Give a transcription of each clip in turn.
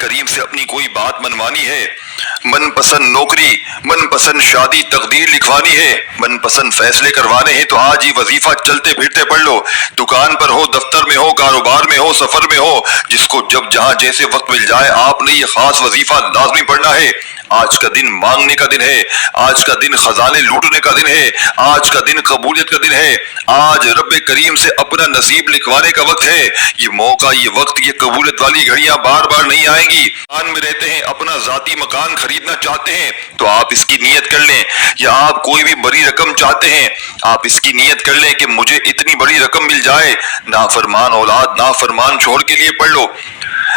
کریم سے اپنی کوئی بات منوانی ہے، من پسند نوکری، من پسند شادی تقدیر لکھوانی ہے، من پسند فیصلے کروانے ہیں تو آج ہی وظیفہ چلتے پھرتے پڑھ لو۔ دکان پر ہو، دفتر میں ہو، کاروبار میں ہو، سفر میں ہو، جس کو جب جہاں جیسے وقت مل جائے آپ نے یہ خاص وظیفہ لازمی پڑھنا ہے۔ آج کا دن مانگنے کا دن ہے، آج کا دن خزانے لوٹنے کا دن ہے، آج کا دن قبولیت کا دن ہے، آج رب کریم سے اپنا نصیب لکھوانے کا وقت ہے۔ یہ موقع، یہ وقت، یہ قبولیت والی گھڑیاں بار بار نہیں آئیں گی۔ مکان میں رہتے ہیں، اپنا ذاتی مکان خریدنا چاہتے ہیں تو آپ اس کی نیت کر لیں، یا آپ کوئی بھی بڑی رقم چاہتے ہیں آپ اس کی نیت کر لیں کہ مجھے اتنی بڑی رقم مل جائے۔ نافرمان اولاد، نافرمان شوہر کے لیے پڑھ لو۔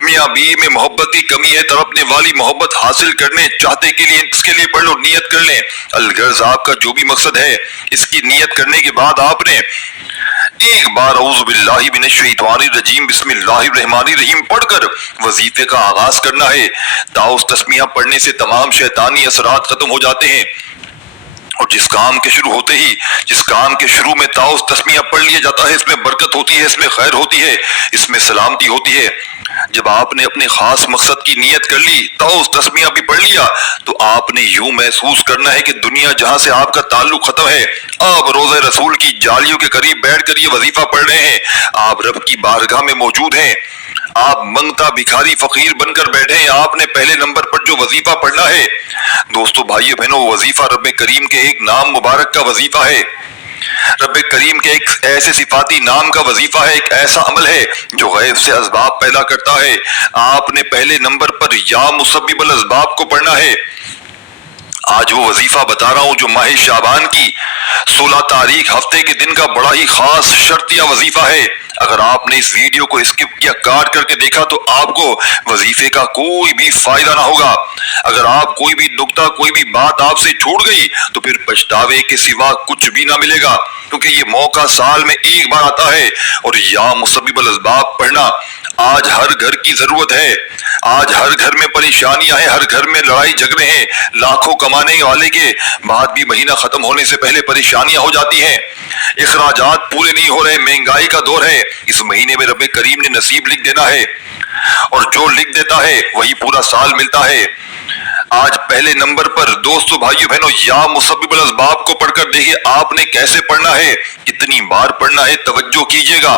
میاں بیوی میں محبت کی کمی ہے، تڑپنے والی محبت حاصل کرنے چاہتے کے لیے اس کے لیے پڑھ لو، نیت کر لیں۔ الغرض آپ کا جو بھی مقصد ہے اس کی نیت کرنے کے بعد آپ نے ایک بار اعوذ باللہ من الشیطان الرجیم بسم اللہ الرحمن الرحیم پڑھ کر وظیفے کا آغاز کرنا ہے۔ تعوذ تسمیہ پڑھنے سے تمام شیطانی اثرات ختم ہو جاتے ہیں، اور جس کام کے شروع میں تعوذ تسمیہ پڑھ لیا جاتا ہے اس میں برکت ہوتی ہے، اس میں خیر ہوتی ہے، اس میں سلامتی ہوتی ہے۔ جب آپ نے اپنے خاص مقصد کی نیت کر لی، تعوذ تسمیہ بھی پڑھ لیا، تو آپ نے یوں محسوس کرنا ہے کہ دنیا جہاں سے آپ کا تعلق ختم ہے، آپ روضہ رسول کی جالیوں کے قریب بیٹھ کر یہ وظیفہ پڑھ رہے ہیں، آپ رب کی بارگاہ میں موجود ہیں، آپ منگتا بھکاری فقیر بن کر بیٹھے ہیں۔ آپ نے پہلے نمبر پر جو وظیفہ پڑھنا ہے دوستو بھائیو بہنوں، وظیفہ رب کریم کے ایک نام مبارک کا وظیفہ ہے، رب کریم کے ایک ایسے صفاتی نام کا وظیفہ ہے، ایک ایسا عمل ہے جو غیب سے اسباب پیدا کرتا ہے۔ آپ نے پہلے نمبر پر یا مسبب الاسباب کو پڑھنا ہے۔ آج وہ وظیفہ بتا رہا ہوں جو ماہ شعبان کی 16 تاریخ ہفتے کے دن کا بڑا ہی خاص شرطیہ وظیفہ ہے۔ اگر آپ نے اس ویڈیو کو اسکپ یا کاٹ کر کے دیکھا تو آپ کو وظیفے کا کوئی بھی فائدہ نہ ہوگا۔ اگر آپ کوئی بھی نقطہ، کوئی بھی بات آپ سے چھوٹ گئی تو پھر پچھتاوے کے سوا کچھ بھی نہ ملے گا، کیونکہ یہ موقع سال میں ایک بار آتا ہے۔ اور یا مسبب الاسباب پڑھنا آج ہر گھر کی ضرورت ہے۔ آج ہر گھر میں پریشانیاں ہیں، ہر گھر میں لڑائی جھگڑے ہیں، لاکھوں کمانے والے کے بعد بھی مہینہ ختم ہونے سے پہلے پریشانیاں ہو جاتی ہیں، اخراجات پورے نہیں ہو رہے، مہنگائی کا دور ہے۔ اس مہینے میں رب کریم نے نصیب لکھ دینا ہے، اور جو لکھ دیتا ہے وہی پورا سال ملتا ہے۔ آج پہلے نمبر پر دوستو بھائیو بہنوں یا مسبب الاسباب کو پڑھ کر دیکھیے آپ نے کیسے پڑھنا ہے، کتنی بار پڑھنا ہے، توجہ کیجئے گا۔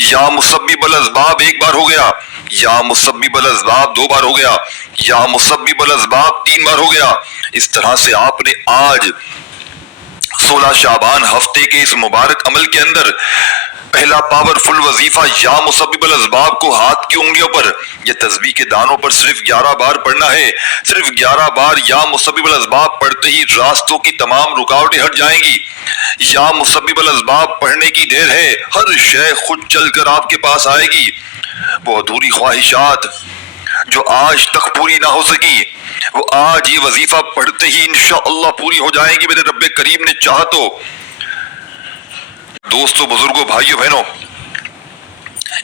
یا مسبب الاسباب ایک بار ہو گیا، یا مسبب الاسباب 2 بار ہو گیا، یا مسبب الاسباب 3 بار ہو گیا۔ اس طرح سے آپ نے آج 16 شعبان ہفتے کے اس مبارک عمل کے اندر پہلا پاورفل وظیفہ یا مسبب الاسباب کو ہاتھ کی انگلیوں پر یا تسبیح کے دانوں پر صرف 11 بار پڑھنا ہے۔ صرف 11 بار یا مسبب الاسباب پڑھتے ہی راستوں کی تمام رکاوٹیں ہٹ جائیں گی۔ یا مسبب الاسباب پڑھنے کی دیر ہے، ہر شے خود چل کر آپ کے پاس آئے گی۔ وہ ادھوری خواہشات جو آج تک پوری نہ ہو سکی وہ آج یہ وظیفہ پڑھتے ہی انشاءاللہ پوری ہو جائیں گی، میرے رب کریم نے چاہا تو۔ دوستو بزرگوں بھائیو بہنوں،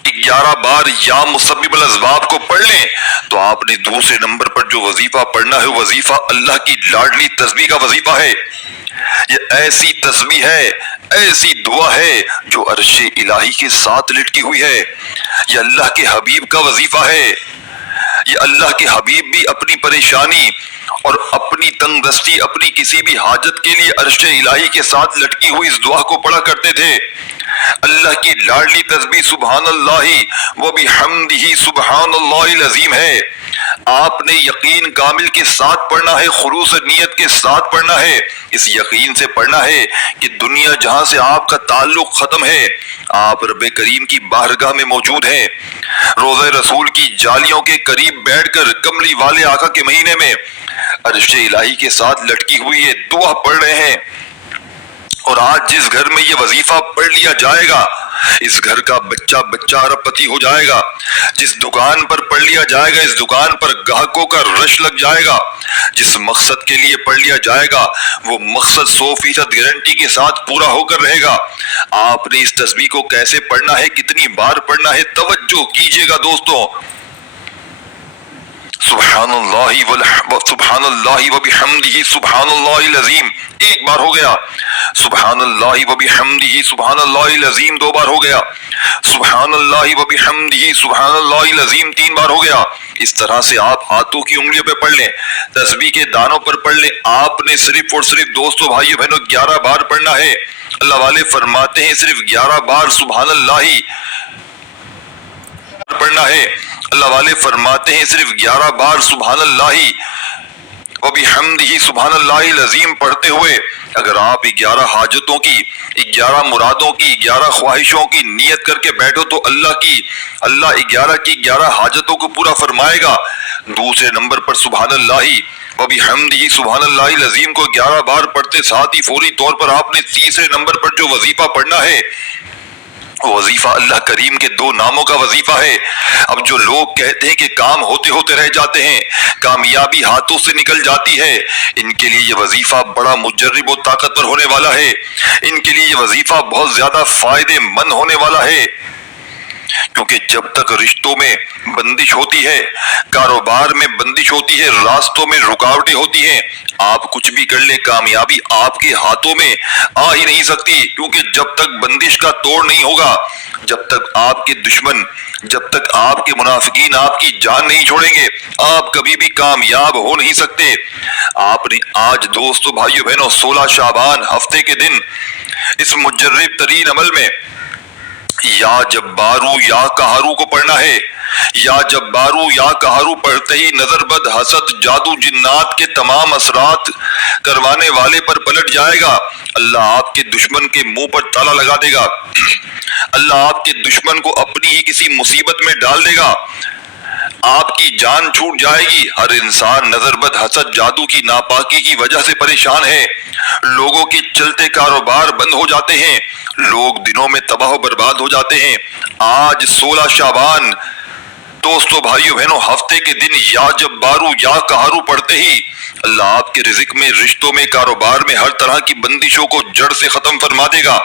11 بار یا مسبب الاسباب کو پڑھ لیں تو آپ نے دوسرے نمبر پر جو وظیفہ پڑھنا ہے وظیفہ اللہ کی لاڈلی تسبیح کا وظیفہ ہے۔ یہ ایسی تسبیح ہے، ایسی دعا ہے جو عرش الہی کے ساتھ لٹکی ہوئی ہے۔ یہ اللہ کے حبیب کا وظیفہ ہے۔ یہ اللہ کے حبیب بھی اپنی پریشانی اور اپنی تنگ دستی، اپنی کسی بھی حاجت کے لیے عرش الہی کے ساتھ لٹکی ہوئی اس دعا کو پڑھا کرتے تھے۔ اللہ کی لاڈلی تسبیح سبحان اللہ و بحمدہ سبحان اللہ العظیم ہے۔ آپ نے یقین کامل کے ساتھ پڑھنا ہے، خلوص نیت کے ساتھ پڑھنا ہے، اس یقین سے پڑھنا ہے کہ دنیا جہاں سے آپ کا تعلق ختم ہے آپ رب کریم کی بارگاہ میں موجود ہیں، روضہ رسول کی جالیوں کے قریب بیٹھ کر کملی والے آقا کے مہینے میں عرش الہی کے ساتھ لٹکی ہوئی یہ دعا پڑھ رہے ہیں۔ اور آج جس گھر میں یہ وظیفہ پڑھ لیا جائے گا اس گھر کا بچہ بچہ ارب پتی ہو جائے گا۔ جس دکان پر پڑھ لیا جائے گا اس دکان پر گاہکوں کا رش لگ جائے گا۔ جس مقصد کے لیے پڑھ لیا جائے گا وہ مقصد 100% گارنٹی کے ساتھ پورا ہو کر رہے گا۔ آپ نے اس تسبیح کو کیسے پڑھنا ہے، کتنی بار پڑھنا ہے، توجہ کیجئے گا دوستوں۔ سبحان اللہ و بحمدہ سبحان اللہ العظیم ایک بار ہو گیا، سبحان اللہ و بحمدہ سبحان اللہ العظیم دو بار ہو گیا، سبحان اللہ و بحمدہ سبحان اللہ العظیم تین بار ہو گیا۔ اس طرح سے آپ ہاتھوں کی انگلیوں پہ پڑھ لیں، تسبیح کے دانوں پر پڑھ لیں۔ آپ نے صرف اور صرف دوستو بھائیو بہنوں 11 بار پڑھنا ہے۔ اللہ والے فرماتے ہیں صرف 11 بار سبحان اللہ پڑھنا ہے۔ اللہ والے فرماتے ہیں صرف 11 بار سبحان اللہ وبحمدہ سبحان اللہ العظیم پڑھتے ہوئے اگر آپ 11 حاجتوں کی، 11 مرادوں کی، 11 خواہشوں کی نیت کر کے بیٹھو تو اللہ 11 کی 11 حاجتوں کو پورا فرمائے گا۔ دوسرے نمبر پر سبحان اللہ وبحمدہ سبحان اللہ العظیم کو 11 بار پڑھتے ساتھ ہی فوری طور پر آپ نے تیسرے نمبر پر جو وظیفہ پڑھنا ہے وہ وظیفہ اللہ کریم کے 2 ناموں کا وظیفہ ہے۔ اب جو لوگ کہتے ہیں کہ کام ہوتے ہوتے رہ جاتے ہیں، کامیابی ہاتھوں سے نکل جاتی ہے، ان کے لیے یہ وظیفہ بڑا مجرب و طاقتور ہونے والا ہے، ان کے لیے یہ وظیفہ بہت زیادہ فائدے مند ہونے والا ہے۔ کیونکہ جب تک رشتوں میں بندش ہوتی ہے، کاروبار میں بندش ہوتی ہے، راستوں میں رکاوٹیں ہوتی ہیں، آپ کچھ بھی کر لیں کامیابی آپ کے ہاتھوں میں آ ہی نہیں سکتی۔ کیونکہ جب تک بندش کا توڑ نہیں ہوگا، جب تک آپ کے دشمن، جب تک آپ کے منافقین آپ کی جان نہیں چھوڑیں گے، آپ کبھی بھی کامیاب ہو نہیں سکتے۔ آپ نے آج دوستو بھائیو بہنوں 16 شعبان ہفتے کے دن اس مجرب ترین عمل میں یا جبارو یا قہارو کو پڑھنا ہے۔ یا جبارو یا قہارو پڑھتے ہی نظر بد، حسد، جادو، جنات کے تمام اثرات کروانے والے پر پلٹ جائے گا۔ اللہ آپ کے دشمن کے منہ پر تالا لگا دے گا، اللہ آپ کے دشمن کو اپنی ہی کسی مصیبت میں ڈال دے گا، آپ کی جان چھوٹ جائے گی۔ ہر انسان نظر بد، حسد، جادو کی ناپاکی کی وجہ سے پریشان ہے۔ لوگوں کے چلتے کاروبار بند ہو جاتے ہیں، لوگ دنوں میں تباہ و برباد ہو جاتے ہیں۔ آج 16 شعبان دوستو بھائیو بہنوں ہفتے کے دن یا جبارو یا قہارو پڑھتے ہی اللہ آپ کے رزق میں، رشتوں میں، کاروبار میں ہر طرح کی بندشوں کو جڑ سے ختم فرما دے گا۔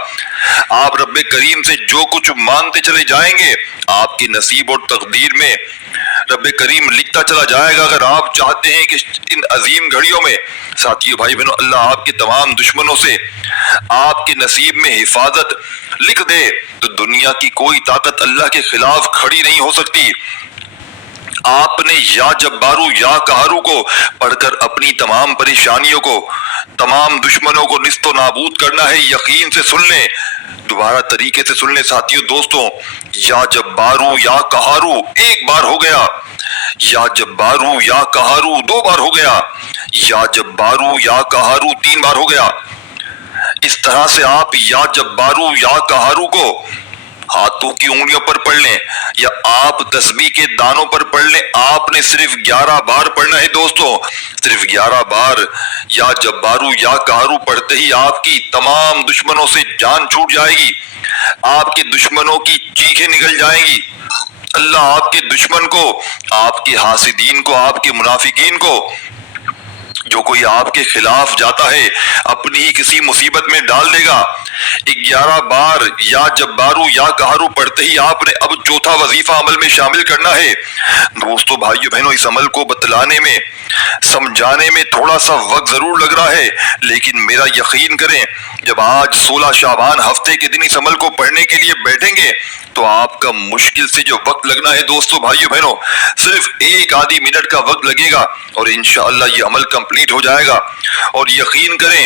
آپ رب کریم سے جو کچھ مانتے چلے جائیں گے آپ کی نصیب اور تقدیر میں رب کریم لکھتا چلا جائے گا۔ اگر آپ چاہتے ہیں کہ ان عظیم گھڑیوں میں ساتھیو بھائی بہنوں اللہ آپ کے تمام دشمنوں سے آپ کے نصیب میں حفاظت لکھ دے تو دنیا کی کوئی طاقت اللہ کے خلاف کھڑی نہیں ہو سکتی۔ آپ نے یا جبارو یا قہارو کو پڑھ کر اپنی تمام پریشانیوں کو، تمام دشمنوں کو نیست و نابود کرنا ہے۔ یقین سے سن لیں، دوبارہ طریقے سے سن لیں ساتھیو دوستوں، یا جبارو یا قہارو ایک بار ہو گیا، یا جبارو یا قہارو 2 بار ہو گیا، یا جبارو یا قہارو 3 بار ہو گیا۔ اس طرح سے آپ یا جبارو یا قہارو کو ہاتھوں کی انگلیوں پر پڑھ لیں یا آپ تسبیح کے دانوں پر پڑھ لیں۔ آپ نے صرف 11 بار پڑھنا ہے دوستو، صرف 11 بار یا جبارو یا قہارو پڑھتے ہی آپ کی تمام دشمنوں سے جان چھوٹ جائے گی، آپ کے دشمنوں کی چیخیں نکل جائیں گی۔ اللہ آپ کے دشمن کو، آپ کے حاسدین کو، آپ کے منافقین کو، جو کوئی آپ کے خلاف جاتا ہے اپنی ہی کسی مصیبت میں ڈال دے گا۔ 11 بار یا جبارو یا قہارو پڑھتے ہی آپ نے اب چوتھا وظیفہ عمل میں شامل کرنا ہے۔ دوستو بھائیو بہنوں اس عمل کو بتلانے میں، سمجھانے میں تھوڑا سا وقت ضرور لگ رہا ہے، لیکن میرا یقین کریں جب آج 16 شعبان ہفتے کے دن اس عمل کو پڑھنے کے لیے بیٹھیں گے تو آپ کا مشکل سے جو وقت لگنا ہے دوستو بھائیو بہنوں صرف 1 آدھی منٹ کا وقت لگے گا اور انشاءاللہ یہ عمل کمپلیٹ ہو جائے گا۔ اور یقین کریں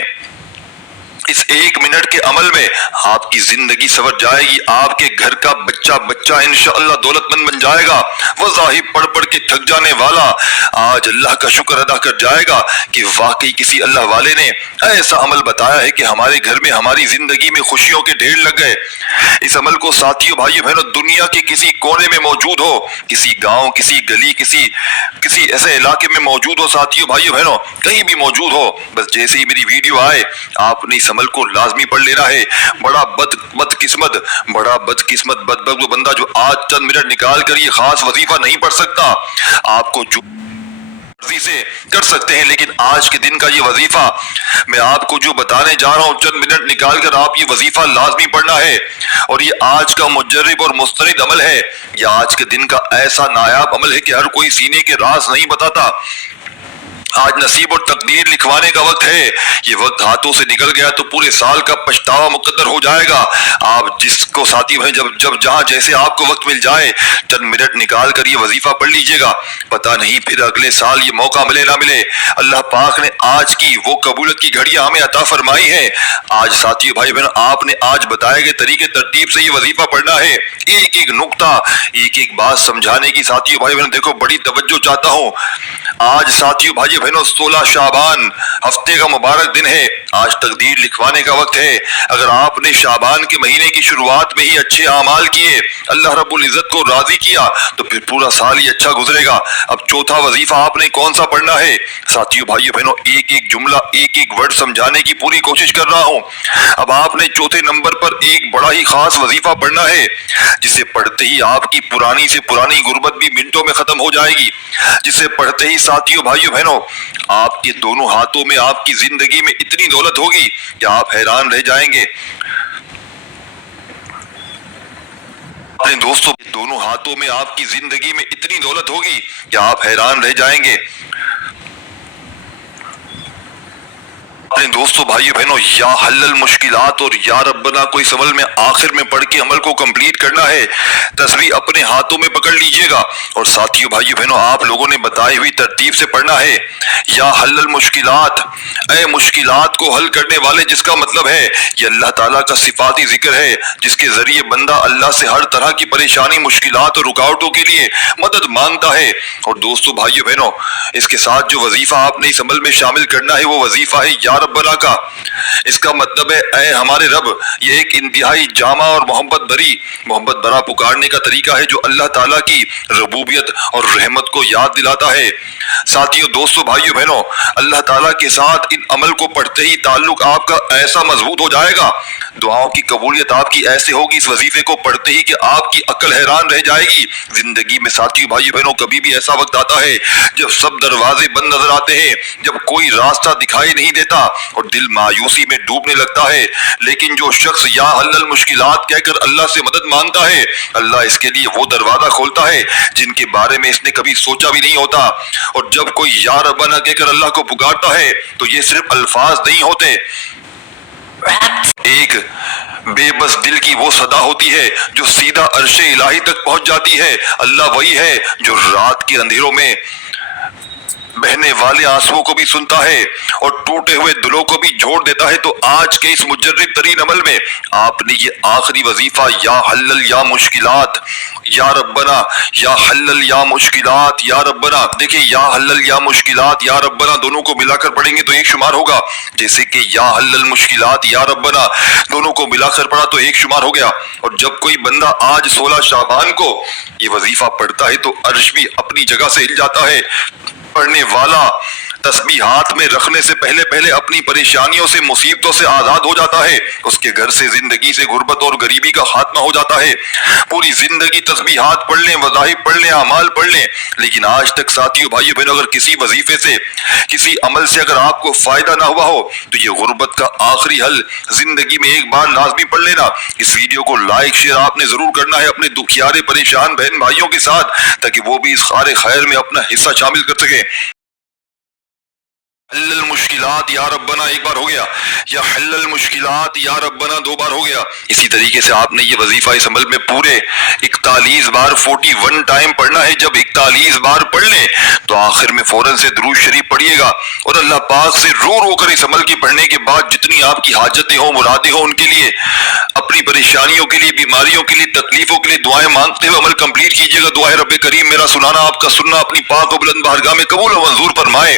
اس 1 منٹ کے عمل میں آپ کی زندگی سنور جائے گی، آپ کے گھر کا بچہ انشاءاللہ دولت مند بن جائے گا۔ وظائف پڑھ پڑھ کے تھک جانے والا آج اللہ کا شکر ادا کر جائے گا کہ واقعی کسی اللہ والے نے ایسا عمل بتایا ہے کہ ہمارے گھر میں، ہماری زندگی میں خوشیوں کے ڈھیر لگ گئے۔ اس عمل کو ساتھیو بھائیو بہنوں دنیا کے کسی کونے میں موجود ہو، کسی گاؤں، کسی گلی، کسی ایسے علاقے میں موجود ہو ساتھیو بھائیو بہنوں کہیں بھی موجود ہو، بس جیسے ہی میری ویڈیو آئے آپ نے اس عمل کو لازمی پڑھ لینا ہے۔ بڑا بدقسمت بدبخت وہ بندہ جو آج چند منٹ نکال کر یہ خاص وظیفہ نہیں پڑھ سکتا۔ آپ کو جو مرضی سے کر سکتے ہیں، لیکن آج کے دن کا یہ وظیفہ میں آپ کو جو بتانے جا رہا ہوں، چند منٹ نکال کر آپ یہ وظیفہ لازمی پڑھنا ہے، اور یہ آج کا مجرب اور مستند عمل ہے، یہ آج کے دن کا ایسا نایاب عمل ہے کہ ہر کوئی سینے کے راز نہیں بتاتا۔ آج نصیب اور تقدیر لکھوانے کا وقت ہے، یہ وقت ہاتھوں سے نکل گیا تو پورے سال کا پچھتاوا مقدر ہو جائے گا۔ آپ جس کو ساتھی بھائی جب جہاں جیسے آپ کو وقت مل جائے چند منٹ نکال کر یہ وظیفہ پڑھ لیجئے گا، پتہ نہیں پھر اگلے سال یہ موقع ملے نہ ملے۔ اللہ پاک نے آج کی وہ قبولیت کی گھڑیاں ہمیں عطا فرمائی ہے۔ آج ساتھی بھائی بہن آپ نے آج بتائے گئے طریقے ترتیب سے یہ وظیفہ پڑھنا ہے، ایک ایک نقطہ ایک ایک بات سمجھانے کی ساتھی بھائی بہن دیکھو بڑی توجہ چاہتا ہوں۔ آج ساتھیو بھائی بہنوں 16 شعبان ہفتے کا مبارک دن ہے، آج تقدیر لکھوانے کا وقت ہے۔ اگر آپ نے شعبان کے مہینے کی شروعات میں ہی اچھے اعمال کیے، اللہ رب العزت کو راضی کیا، تو پھر پورا سال ہی اچھا گزرے گا۔ اب چوتھا وظیفہ آپ نے کون سا پڑھنا ہے؟ ساتھیو بھائی بہنوں ایک ایک جملہ ایک ایک ورڈ سمجھانے کی پوری کوشش کر رہا ہوں۔ اب آپ نے چوتھے نمبر پر ایک بڑا ہی خاص وظیفہ پڑھنا ہے، جسے پڑھتے ہی آپ کی پرانی سے پرانی غربت بھی منٹوں میں ختم ہو جائے گی، جسے پڑھتے ہی ساتھیو بھائیو بہنوں آپ کے دونوں ہاتھوں میں آپ کی زندگی میں اتنی دولت ہوگی کہ آپ حیران رہ جائیں گے۔ اپنے دوستوں دونوں ہاتھوں میں آپ کی زندگی میں اتنی دولت ہوگی کہ آپ حیران رہ جائیں گے۔ اپنے دوستوں بھائیو بہنوں یا حل المشکلات اور یا ربنا کو اس عمل میں آخر میں پڑھ کے عمل کو کمپلیٹ کرنا ہے۔ تسبیح اپنے ہاتھوں میں پکڑ لیجئے گا اور ساتھیو بھائیو بہنوں آپ لوگوں نے بتائی ہوئی ترتیب سے پڑھنا ہے۔ یا حل المشکلات، اے مشکلات کو حل کرنے والے، جس کا مطلب ہے یہ اللہ تعالیٰ کا صفاتی ذکر ہے جس کے ذریعے بندہ اللہ سے ہر طرح کی پریشانی، مشکلات اور رکاوٹوں کے لیے مدد مانگتا ہے۔ اور دوستو بھائیو بہنوں اس کے ساتھ جو وظیفہ آپ نے اس عمل میں شامل کرنا ہے وہ وظیفہ ہے یا ربنا کا۔ اس کا مطلب ہے اے ہمارے رب، یہ ایک انتہائی جامع اور محبت برا پکارنے کا طریقہ ہے جو اللہ تعالیٰ کی ربوبیت اور رحمت کو یاد دلاتا ہے۔ ساتھیو دوستو بھائیو بہنوں اللہ تعالیٰ کے ساتھ ان عمل کو پڑھتے ہی تعلق آپ کا ایسا مضبوط ہو جائے گا، دعاؤں کی قبولیت آپ کی ایسے ہوگی اس وظیفے کو پڑھتے ہی کہ آپ کی عقل حیران رہ جائے گی۔ زندگی میں ساتھیو بھائیو بہنوں کبھی بھی ایسا وقت آتا ہے جب سب دروازے بند نظر آتے ہیں، جب کوئی راستہ دکھائی نہیں دیتا اور دل مایوسی میں ڈوبنے لگتا ہے، لیکن جو شخص یا حل المشکلات کہہ کر اللہ سے مدد مانگتا ہے، اللہ اس کے لیے وہ دروازہ کھولتا ہے جن کے بارے میں اس نے کبھی سوچا بھی نہیں ہوتا۔ اور جب کوئی یا ربنا کہہ کر اللہ کو پکارتا ہے تو یہ صرف الفاظ نہیں ہوتے، ایک بے بس دل کی وہ صدا ہوتی ہے جو سیدھا عرش الہی تک پہنچ جاتی ہے۔ اللہ وہی ہے جو رات کے اندھیروں میں بہنے والے آنسوؤں کو بھی سنتا ہے اور ٹوٹے ہوئے دلوں کو بھی جوڑ دیتا ہے۔ تو آج کے اس مجرب ترین عمل میں آپ نے یہ آخری وظیفہ یا حلل یا مشکلات یا ربنا، یا حلل یا مشکلات یا ربنا، دیکھیں یا حلل یا مشکلات یا ربنا دونوں کو ملا کر پڑھیں گے تو ایک شمار ہوگا، جیسے کہ یا حلل مشکلات یا ربنا دونوں کو ملا کر پڑھا تو ایک شمار ہو گیا۔ اور جب کوئی بندہ آج 16 شعبان کو یہ وظیفہ پڑھتا ہے تو عرش بھی اپنی جگہ سے ہل جاتا ہے۔ پڑھنے والا تسبیح ہاتھ میں رکھنے سے پہلے اپنی پریشانیوں سے، مصیبتوں سے آزاد ہو جاتا ہے، اس کے گھر سے، زندگی سے غربت اور غریبی کا خاتمہ ہو جاتا ہے۔ پوری زندگی تسبیحات پڑھ لیں، وظائف پڑھ لیں، اعمال پڑھ لیں، لیکن آج تک ساتھیو بھائیو بہنوں اگر کسی وظیفے سے، کسی عمل سے اگر آپ کو فائدہ نہ ہوا ہو تو یہ غربت کا آخری حل زندگی میں ایک بار لازمی پڑھ لینا۔ اس ویڈیو کو لائک شیئر آپ نے ضرور کرنا ہے اپنے دکھیارے پریشان بہن بھائیوں کے ساتھ تاکہ وہ بھی اس خار خیر میں اپنا حصہ شامل کر سکیں۔ حل المشکلات یا ربنا ایک بار ہو گیا، یا حل المشکلات یا ربنا 2 بار ہو گیا۔ اسی طریقے سے آپ نے یہ وظیفہ اس عمل میں پورے 41 بار 41 ٹائم پڑھنا ہے۔ جب 41 بار پڑھ لیں تو آخر میں فوراً سے درود شریف پڑھیے گا اور اللہ پاک سے رو کر اس عمل کی پڑھنے کے بعد جتنی آپ کی حاجتیں ہوں، مرادیں ہوں، ان کے لیے، اپنی پریشانیوں کے لیے، بیماریوں کے لیے، تکلیفوں کے لیے دعائیں مانگتے ہوئے عمل کمپلیٹ کیجیے گا۔ دعا ہے رب کریم میرا سنانا آپ کا سننا اپنی پاک و بلند بارگاہ میں قبول و منظور فرمائے۔